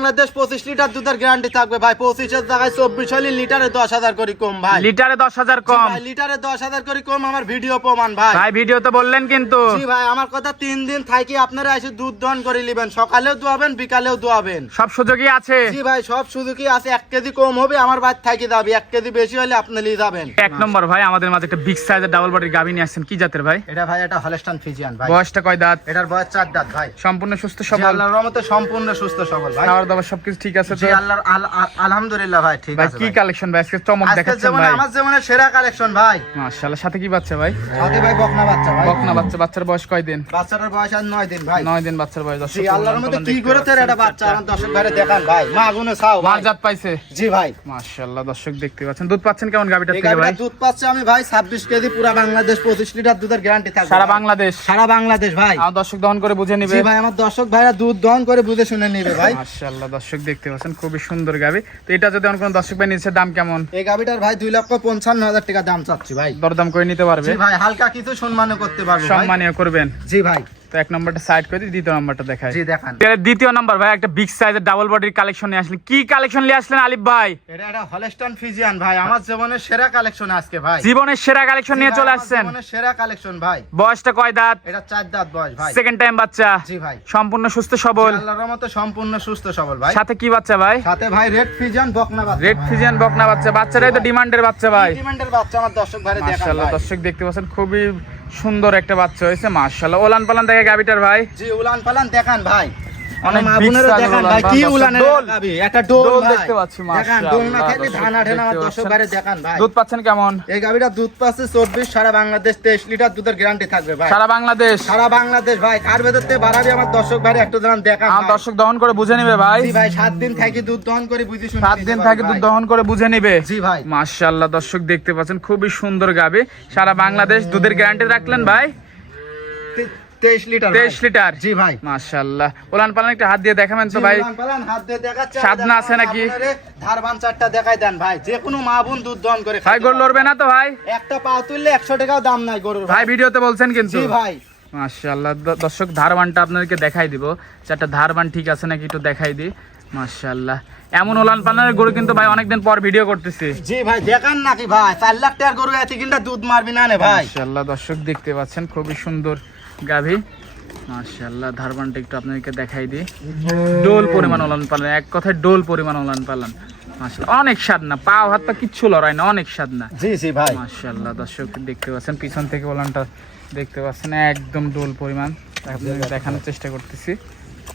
বাংলাদেশ পঁচিশ লিটার দুধের গ্যারান্টি থাকবে। ভাই পঁচিশের জায়গায় চব্বিশ হলে লিটারে দশ হাজার করে কম ভাই। লিটারে দশ হাজার কম। লিটারে দশ হাজার করে কম আমার ভিডিও প্রমাণ ভাই। ভাই ভিডিও তো বললেন কিন্তু। জি ভাই আমার কথা তিন দিন থাকি আপনারা এসে দুধ দহন করে নেবেন। সকালেও দোয়াবেন বিকালেও দোয়াবেন। সব সুযোগই আছে। জি ভাই সব সুযোগই আছে। এক কেজি কম হবে আমার বাড়ি থাকি যাবে এক কেজি বেশি হলে আপনি নিয়ে যাবেন। এক নম্বর ভাই আমাদের মাঝে একটা বিগ সাইজের ডাবল বডির গাভী নিয়ে আসছেন। কি জাতের ভাই? এটা ভাই এটা হলেস্টান ফিজিয়ান ভাই। বয়সটা কয় দাঁত? এটার বয়স চার দাঁত ভাই। সম্পূর্ণ সুস্থ সবল। আল্লাহর রহমতে সম্পূর্ণ সুস্থ সবল ভাই। দাওয়ার সবকিছু ঠিক আছে তো? আলহামদুলিল্লাহ ভাই ঠিক আছে কি কালেকশন ভাই? আজকে চমক দেখাচ্ছেন ভাই। আমার সেরা কালেকশন ভাই। মাশাআল্লাহ সাথে কি বাচ্চা ভাই? সাথে ভাই বকনা বাচ্চা ভাই। বকনা বাচ্চা বাচ্চার বয়স কয় দিন বাচ্চাটার বয়স আর নয় দিন ভাই। নয় দিন বাচ্চার বয়স জি আল্লাহর মধ্যে কি করেছে পাচ্ছেন এটা বাচ্চা আমার দর্শক ভাইরে দেখান ভাই মা গুনে চাও জাত পাইছে? জি ভাই। মাশাআল্লাহ দর্শক দেখতে পাচ্ছেন। দুধ পাচ্ছেন কেমন এই থেকে ভাই? দুধ পাচ্ছে আমি ভাই ছাব্বিশ কেজি পুরা বাংলাদেশ পঁচিশ লিটার দুধের গ্যারান্টি থাকবে সারা বাংলাদেশ? সারা বাংলাদেশ ভাই। আমার দর্শক দহন করে বুঝে নিবে। জি ভাই আমার দর্শক ভাইরা দুধ দহন করে বুঝে শুনে নিবে ভাই। মাশাআল্লাহ। দর্শক দেখতে পাচ্ছেন খুবই সুন্দর গাবি। তো এটা যদি কোনো দর্শক ভাই নিচ্ছে দাম কেমন? এই গাবিটার ভাই দুই লক্ষ পঞ্চান্ন হাজার টাকা দাম চাচ্ছি ভাই। দরদাম করে নিতে পারবে। জি ভাই হালকা কিছু সম্মানও করতে পারবে সম্মানীয় করবেন। জি ভাই। তো এক নম্বরটা সাইড করে দিই দ্বিতীয় নম্বরটা জি দেখান। দ্বিতীয় নম্বর ভাই একটা বিগ সাইজের ডাবল বডির কালেকশন নিয়ে আসলেন। কি কালেকশন নিয়ে আসলেন আলিফ ভাই? এটা একটা হলেস্টন ফিজিয়ান ভাই আমার জীবনের সেরা কালেকশন আজকে ভাই। জীবনের সেরা কালেকশন নিয়ে চলে আসছেন। জীবনের সেরা কালেকশন ভাই। বয়সটা কয় দাঁত? এটা চার দাঁত বয়স ভাই। সেকেন্ড টাইম বাচ্চা। জি ভাই। সম্পূর্ণ সুস্থ সবল। আল্লাহর রহমতে সম্পূর্ণ সুস্থ সবল ভাই। সাথে কি বাচ্চা ভাই? সাথে ভাই রেড ফিজিয়ান বকনা বাচ্চা। রেড ফিজিয়ান বকনা বাচ্চা। বাচ্চাটাই তো ডিমান্ডের বাচ্চা ভাই। ডিমান্ডের বাচ্চা আমার দর্শক দেখান মাশাআল্লাহ ভাই। দর্শক দেখতে পাচ্ছেন খুবই সুন্দর একটা বাচ্চা হয়েছে, মাশাআল্লাহ। ওলান পালান দেখে গাবিটার ভাই? জি ওলান পালান দেখান ভাই। অনেক মা big বোনেরও size দেখান ভাই কি দর্শক। উলানের গাবি একটা ডোল দেখতে পাচ্ছি, দেখান ডোল না থাকলে ধান আঠে না আমার দেখতে পাচ্ছেন। দেখান ভাই। দুধ পাচ্ছেন কেমন? এই গাবিটা দুধ পাচ্ছে চব্বিশ সারা বাংলাদেশ তেইশ লিটার দুধের গ্যারান্টি থাকবে ভাই। সারা বাংলাদেশ? সারা বাংলাদেশ ভাই কার ভেতর থেকে বাড়াবি আমার দর্শক একটু দেখান আমার দর্শক দহন করে বুঝে নিবে ভাই। ভাই সাত দিন থাকি দুধ দহন করে বুঝি শুনে সাত দিন থাকে দুধ দহন করে বুঝে নিবে। জি ভাই। মাশাআল্লাহ দর্শক দেখতে পাচ্ছেন খুবই সুন্দর গাবে। সারা বাংলাদেশ দুধের গ্যারান্টি রাখলেন ভাই। তে- তেইশ লিটার তেইশ ভাই। লিটার? জি ভাই। মাশাআল্লাহ ওলান পালান একটা হাত দিয়ে দেখাবেন তো ভাই। উলান পালান হাত দিয়ে দেখাচ্ছে, স্বাদ আর না দেখান আছে নাকি? ধারবান চারটা দেখাই দেন ভাই। যে কোনো মা বোন দুধ দহন করে ভাই খাইতে লড়বে না তো ভাই? একটা পাও তুললে একশো টাকাও দাম নাই গরুর ভাই ভিডিওতে বলছেন কিন্তু। জি ভাই। মাশাআল্লাহ দর্শক ধারবানটা আপনাদেরকে দেখাই দিব। চারটা ধারবান ঠিক আছে নাকি একটু দেখাই দিই। মাশাআল্লাহ এমন ওলান পালানের গরু কিন্তু ভাই অনেকদিন পর ভিডিও করতেছি। জি ভাই দেখান নাকি ভাই? চার লাখ টাকার গরু এত কিনটা দুধ মারবি না নে ভাই। মাশাআল্লাহ দর্শক দেখতে পাচ্ছেন খুবই সুন্দর গাভী। মাশাল্লাহ ধারবানটা একটু আপনাদেরকে দেখাই দিই। ডোল পরিমাণ ওলান পালন এক কথায় ডোল পরিমাণ ওলান পালান। মাশাআল্লাহ অনেক স্বাদ না পা হাত পা কিচ্ছু লড়াই না অনেক স্বাদ না। জি জি ভাই। মাশাল্লাহ দর্শক দেখতে পাচ্ছেন পিছন থেকে ওলানটা দেখতে পাচ্ছেন একদম ডোল পরিমাণ। আপনাদের দেখানোর চেষ্টা করতেছি।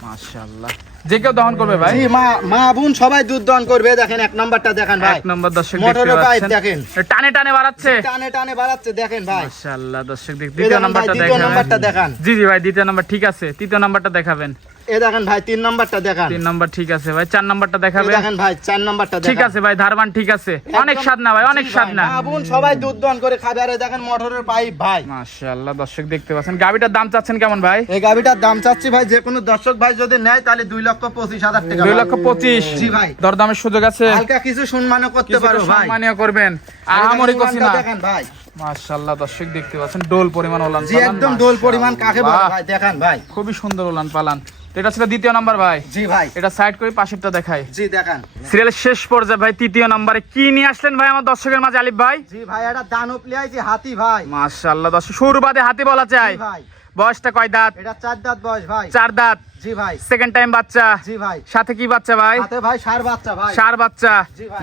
মাশাআল্লাহ। যে কেউ দহন করবে ভাই? মা মা বোন সবাই দুধ দহন করবে। দেখেন এক নাম্বারটা দেখেন ভাই। এক নম্বর দর্শক মোটরের পাইপ দেখেন। টানে টানে বাড়াচ্ছে। টানে টানে বাড়াচ্ছে দেখেন ভাই। মাশাআল্লাহ দর্শক দ্বিতীয় নাম্বারটা দেখেন দ্বিতীয় নাম্বারটা দেখান। জি জি ভাই দ্বিতীয় নাম্বার ঠিক আছে। তৃতীয় নাম্বারটা দেখাবেন। এ দেখেন ভাই তিন নাম্বারটা দেখান। তিন নাম্বার ঠিক আছে ভাই চার নাম্বারটা এই দেখেন ভাই চার নাম্বারটা ঠিক আছে ভাই ধারবান ঠিক আছে। অনেক স্বাদ না ভাই অনেক স্বাদ না। মা সবাই দুধ দহন করে খাবে। আর দেখেন মোটরের পাইপ ভাই। মাশাআল্লাহ দর্শক দেখতে পাচ্ছেন। গাবিটার দাম চাচ্ছেন কেমন ভাই? এই গাবিটার দাম চাচ্ছি ভাই যে কোনো দর্শক ভাই যদি নেয় তাহলে লক্ষ পঁচিশ হাজার টাকা লক্ষ পঁচিশ। জি ভাই। দরদামের সুযোগ আছে। হালকা কিছু সম্মানও করতে পারো ভাই। করবেন। আহামরি দেখেন করছি না দেখেন ভাই। মাশাআল্লাহ দর্শক দেখতে পাচ্ছেন। ডোল পরিমাণ ওলান জি একদম দোল পরিমাণ কাকে বলে ভাই দেখান ভাই। খুবই সুন্দর ওলান পালান। তো এটা ছিল দ্বিতীয় নাম্বার ভাই। জি ভাই। এটা সাইড করে পাশেরটা দেখাই। জি দেখান। সিরিয়ালের শেষ পর্যায়ে ভাই তৃতীয় নম্বরে কি নিয়ে আসলেন ভাই আমার দর্শকের মাঝে আলিফ ভাই? জি ভাই এটা দানব লিয়াইছি হাতি ভাই। মাশাআল্লাহ দর্শক শুরু বাদে হাতি বলা চাই ভাই। বয়সটা কয় দাঁত? এটা চার দাঁত বয়স ভাই। চার দাঁত। জি ভাই। সেকেন্ড টাইম বাচ্চা। জি ভাই। সাথে কি বাচ্চা ভাই? হাতে ভাই সার বাচ্চা ভাই। সার বাচ্চা।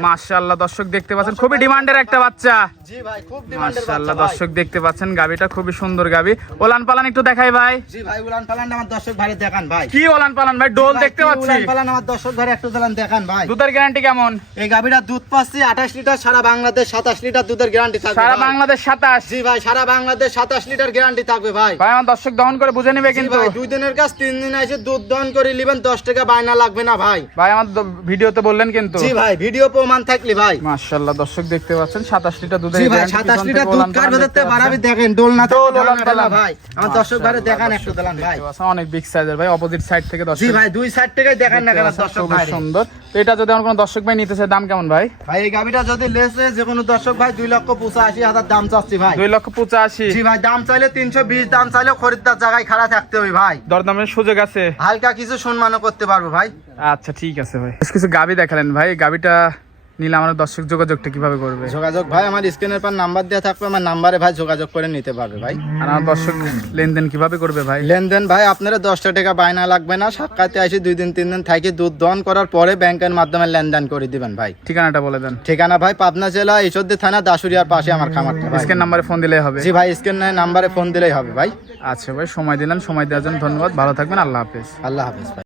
মাশাআল্লাহ দর্শক দেখতে পাচ্ছেন খুবই ডিমান্ডের একটা বাচ্চা। জি ভাই খুব ডিমান্ডের বাচ্চা দর্শক দেখতে পাচ্ছেন গাবিটা খুবই সুন্দর গাবি। ওলান পালান একটু দেখাই ভাই। জি ভাই উলান পালান আমার দর্শক ভাই দেখান ভাই। কি ওলান পালান ভাই? ডোল দেখতে পাচ্ছি। উলান পালান আমার দর্শক ভাই একটু দালান দেখান ভাই। দুধের গ্যারান্টি কেমন? এই গাবিটা দুধ পাচ্ছি আঠাশ লিটার সারা বাংলাদেশ সাতাশ লিটার দুধের গ্যারান্টি থাকবে সারা ভাই। বাংলাদেশ সাতাশ। জি ভাই সারা বাংলাদেশ সাতাশ লিটার গ্যারান্টি থাকবে ভাই। ভাই আমার দর্শক দহন করে বুঝে নিবে কিন্তু। ভাই দুই দিনের কাজ তিন দিন এসে দুধ দহন করে নিবেন দশ টাকা বায়না লাগবে না ভাই। ভাই আমার ভিডিওতে বললেন কিন্তু। জি ভাই ভিডিও প্রমাণ থাকলে ভাই। মাশাআল্লাহ দর্শক দেখতে পাচ্ছেন 27 লিটার জি ভাই লিটার দুধ কার। বাড়াবি দেখেন। না ভাই আমার দর্শক ভাই দেখান একটু দিলাম ভাই। অনেক বিগ সাইজের ভাই অপোজিট সাইড থেকে দর্শক জি ভাই দুই সাইড থেকে দেখান না কেন দর্শক ভাই? সুন্দর। তো এটা যদি আমার কোনো দর্শক ভাই নিতে চায় দাম কেমন ভাই? ভাই এই গাবিটা যদি লেসে যে কোনো দর্শক ভাই লক্ষ পঁচাশি হাজার দাম চাচ্ছি ভাই। দুই লক্ষ পঁচাশি। জি ভাই দাম চাইলে তিনশো বিশ দাম চাইলে খরিদ্দার জায়গায় খাড়া থাকতে হবে ভাই। দরদামের সুযোগ আছে। হালকা কিছু সম্মানও করতে পারব ভাই। আচ্ছা ঠিক আছে ভাই। কিছু গাবি দেখালেন ভাই গাবিটা নিলে আমার দর্শক যোগাযোগটা কীভাবে করবে? যোগাযোগ ভাই আমার স্ক্রিনের পর নাম্বার দেওয়া থাকবে আমার নাম্বারে ভাই যোগাযোগ করে নিতে পারবে ভাই। আর আমার দর্শক লেনদেন কীভাবে করবে ভাই? লেনদেন ভাই আপনারা দশটা টাকা বায়না লাগবে না সাক্ষাতে আসে দুই দিন তিন দিন থাকি দুধ দহন করার পরে ব্যাংকের মাধ্যমে লেনদেন করে দিবেন ভাই। ঠিকানাটা বলে দেন। ঠিকানা ভাই পাবনা জেলা ঈশ্বরদী থানা দাসুরিয়ার পাশে আমার খামারটা ভাই। স্ক্যান নাম্বারে ফোন দিলেই হবে। জি ভাই স্ক্রিন নাম্বারে ফোন দিলেই হবে ভাই। আচ্ছা ভাই সময় দিলেন সময় দেওয়ার জন্য ধন্যবাদ। ভালো থাকবেন আল্লাহ হাফেজ। আল্লাহ হাফিজ ভাই।